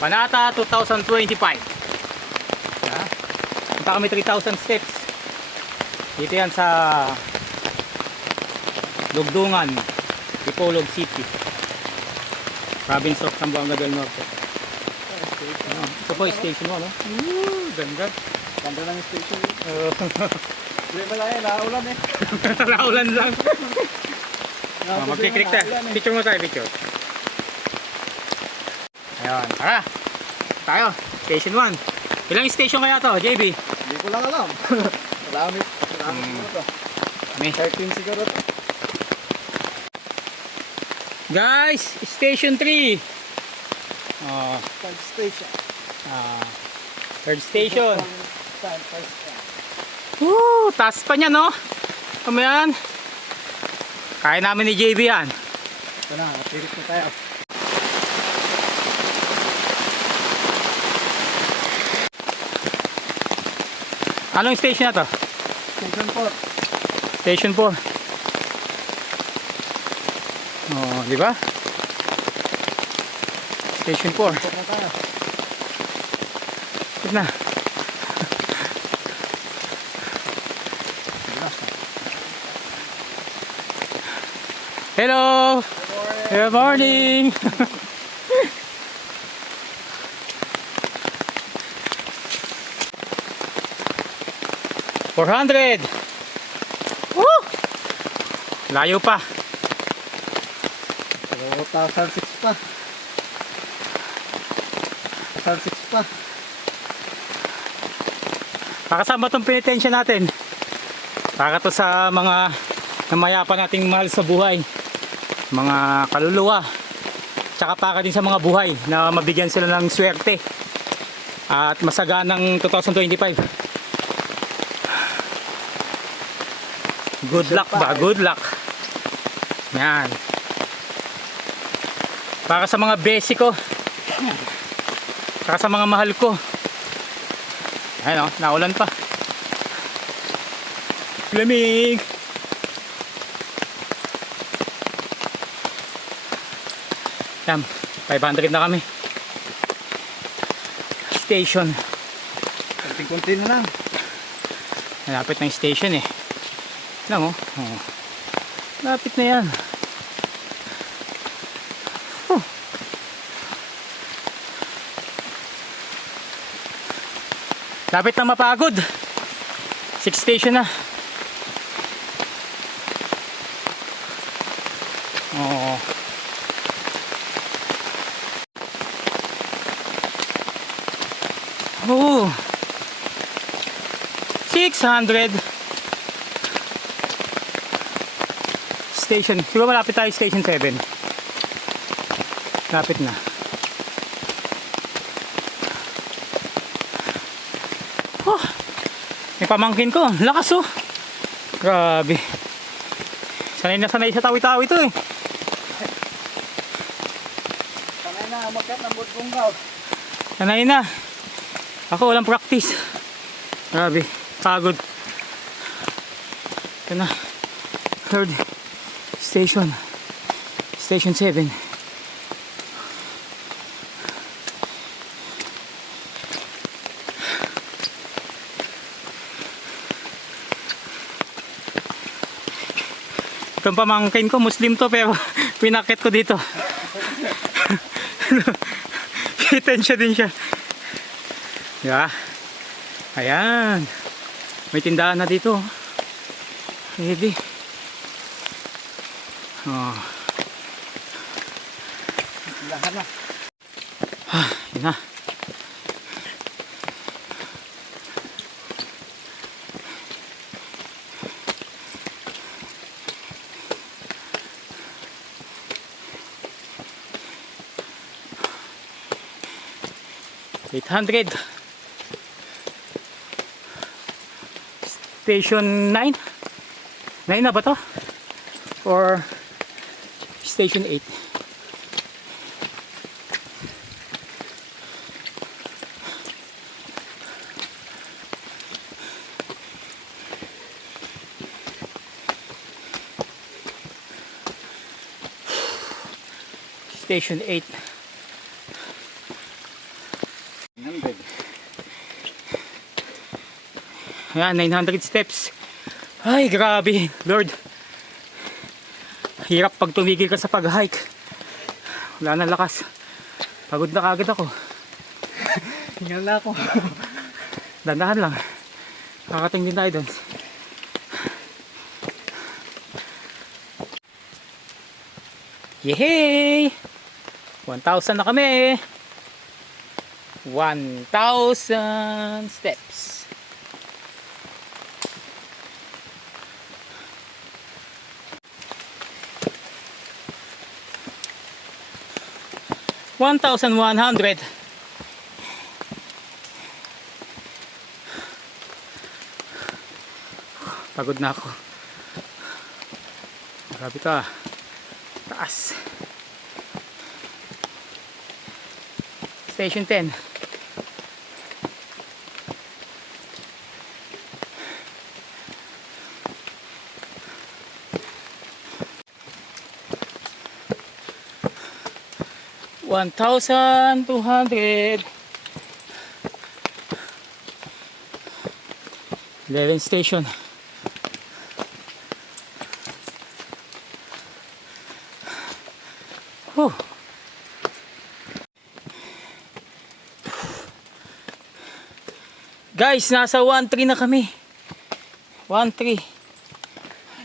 Panata 2025. Punta kami 3,000 steps. Dito yan sa Lugdungan, Dipolog City, Province of Zamboanga del Norte. Ito po yung station mo, no? Ganda. Ganda ng station. Hindi malaya, naulan eh. Naulan lang. Magkiklik tayo. Picture mo tayo, picture. Ayun, tara. Tayo, station 1. Ilang station kaya to, JB? Hindi ko lang alam. Marami siguro to. Kami. 13 siguro to. Guys, station 3. Oh, Third station. third station. First station. Taas pa niya, no? Tama yan. Kaya namin ni JB yan. Ito na, tirik na tayo. Anong station na to? Station 4. Station 4. Oh, di ba? Station 4. Ito na tayo. Ito na. Hello. Good morning. $400. Woo! Layo pa. 1,006 pa. 1,006 pa. Pakasama itong penitensya natin. Para to sa mga namayapa nating mahal sa buhay, mga kaluluwa, tsaka para din sa mga buhay na mabigyan sila ng swerte at masaganang 2025. Good luck ba? Good luck. Yan. Para sa mga besi ko, para sa mga mahal ko. Ayun o, naulan pa. Lamig. Yan, 500 na kami. Station. Kunti-kunti na lang. Malapit na yung station eh. Lang oh. Lapit na yan. Lapit na mapagod. 6 station na. Oo. Oh. 600. Station. Siguro malapit tayo station 7. Lapit na. Oh. May pamangkin ko. Lakas oh. Grabe. Sanay na sanay sa tawi-tawi to eh. Sanay na, umakyat ng Budbunggaw. Sanay na. Ako walang practice. Grabe. Pagod. Ito na. Third station. Station 7. Itong pamangkin ko, Muslim to, pero pinakit ko dito. Kitensya din siya. Diba? Ayan. May tindahan na dito. Ready. Oh. Lahat na. Yun na. $800. Station 9. 9 na ba to? Or Station 8? Station 8. 900. Ayan, 900 steps. Ay, grabe. Lord. Hirap pag tumigil ka sa pag-hike. Wala na lakas. Pagod na kagad ako. Hingal na ako. Dandahan lang. Kakating din tayo doon. Yehey! 1,000 na kami. 1,000 steps. $1,100. Pagod na ako. Grabe ka. Taas. Station 10. $1,200. 11 station. Whew. Guys, nasa 1,3 na kami. 1,3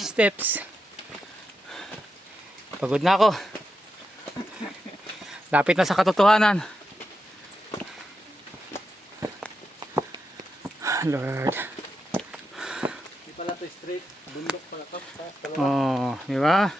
steps. Pagod na ako. Lapit na sa katotohanan. Lord. Hindi pala to straight. Bundok pala to. Oh, di ba?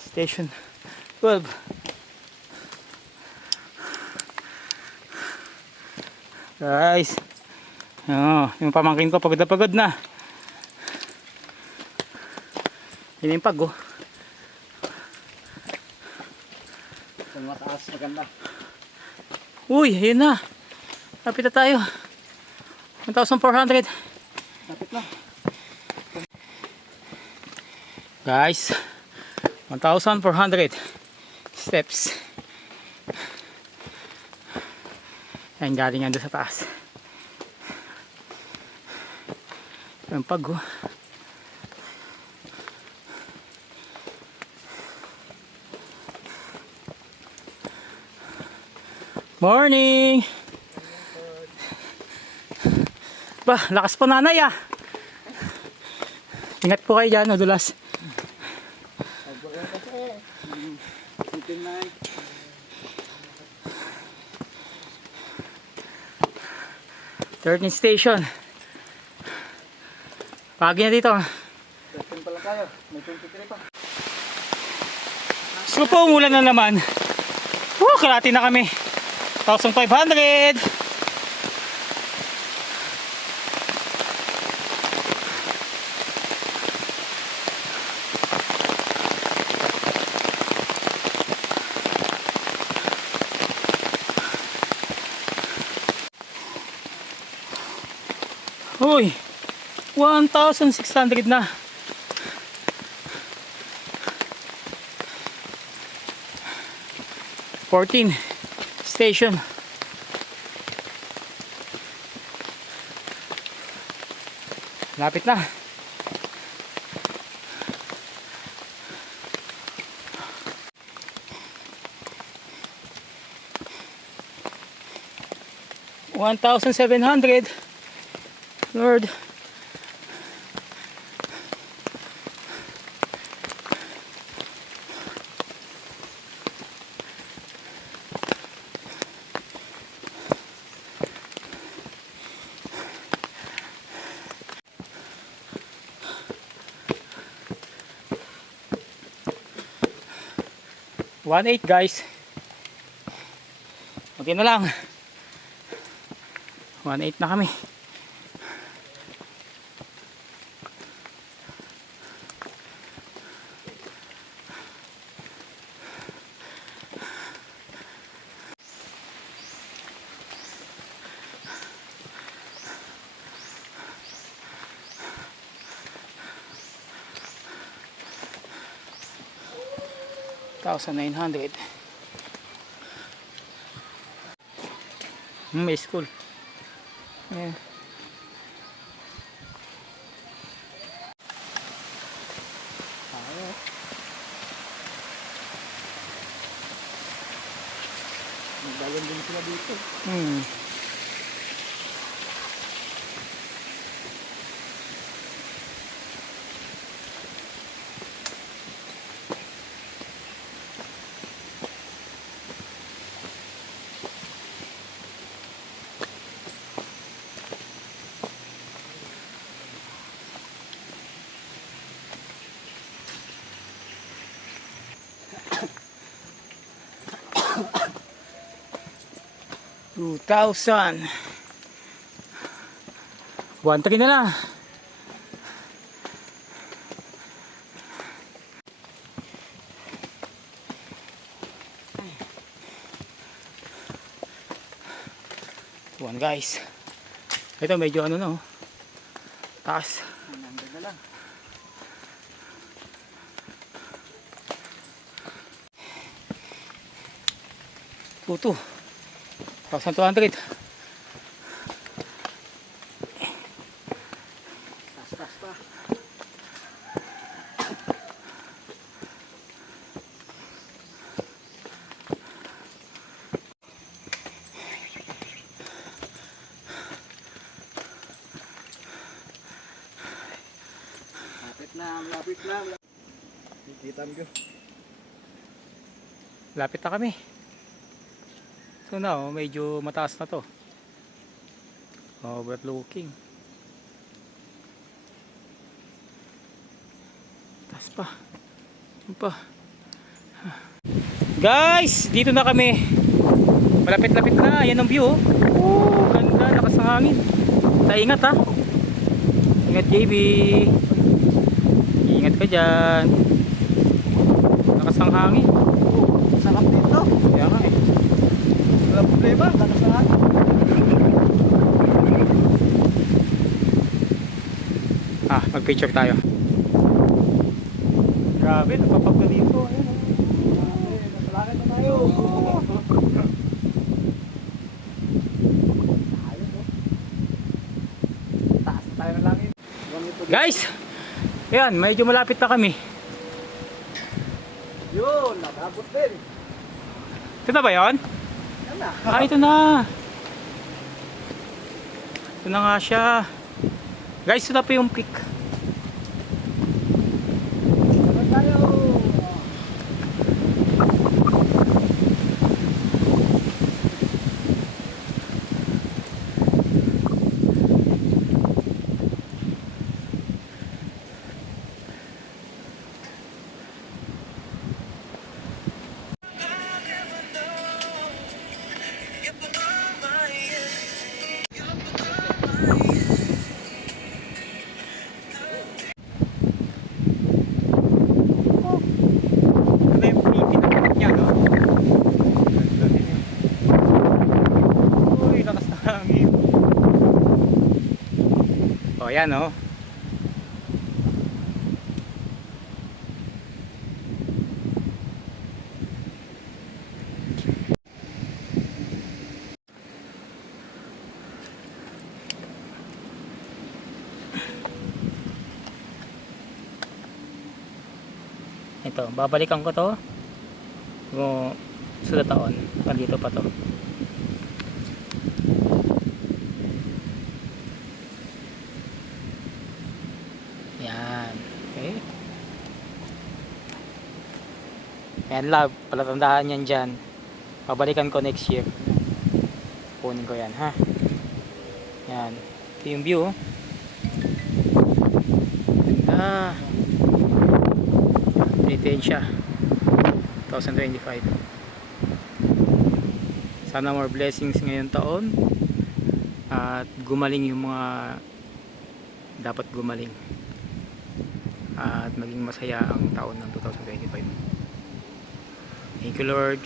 Station 12. Guys. Oh, yung pamangkin ko pagod na pagod na. Yun yung pag oh. Sa mataas maganda. Uy, ayun na. Lapit na tayo. 1,400. Lapit na. Guys, 1,400 steps. Ayan, galing nga doon sa taas. Yung pag oh. Morning! Bah, lakas po nanay ah. Ingat po kayo dyan, madulas. Sitting na eh. Third station. Pagi na dito. 13 pala tayo. May 23 pa. So po, umulan na naman. Kalati na kami. 1,500. Uy, 1,600 na. Fourteen station. Lapit na. $1,700. Lord. One eight guys. Okay na lang. 1,800 na kami. $1,900. May school. Ayan. Nagdagan din sila dito. Hmm. Two thousand. 1,300 na na. Tuwan guys. Ito medyo ano no. Taas. 100 na lang. Tuto. 1,200. Tas pa. Lapit na. Kita mo ko. Lapit na kami. So now, medyo mataas na to. Overlooking. Taas pa. Yun pa. Guys, dito na kami. Malapit-lapit na. Yan ang view. Oh, ganda. Lakas ng hangin. Ingat ha. Ingat JB. Ingat ka dyan. Lakas ng hangin. Sarap dito. Kaya nga eh. Walang problema. Lakasahan. Mag-picture tayo. Grabe, napapagka dito. Ayun. Nasalakay na tayo. Ayun oh. Taas na tayo ng langit. Guys! Ayan, medyo malapit na kami. Yun, nakabot din. Ito na ba yun? Yan na. Ito na. Ito na nga siya. Guys, ito na po yung peak. Sabay tayo. Ano yung pinipinapit niya, no? Uy, lakas na hangin. O, yan, no? Ito, babalikan ko to kung susunod taon. Nandito pa to. Yan. Okay. Yan love, palatandaan yan dyan. Babalikan ko next year. Kunin ko yan, ha? Yan. Ito yung view. Ganda. Penitensya 2025. Sana more blessings ngayon taon at gumaling yung mga dapat gumaling at maging masaya ang taon ng 2025. Thank you Lord.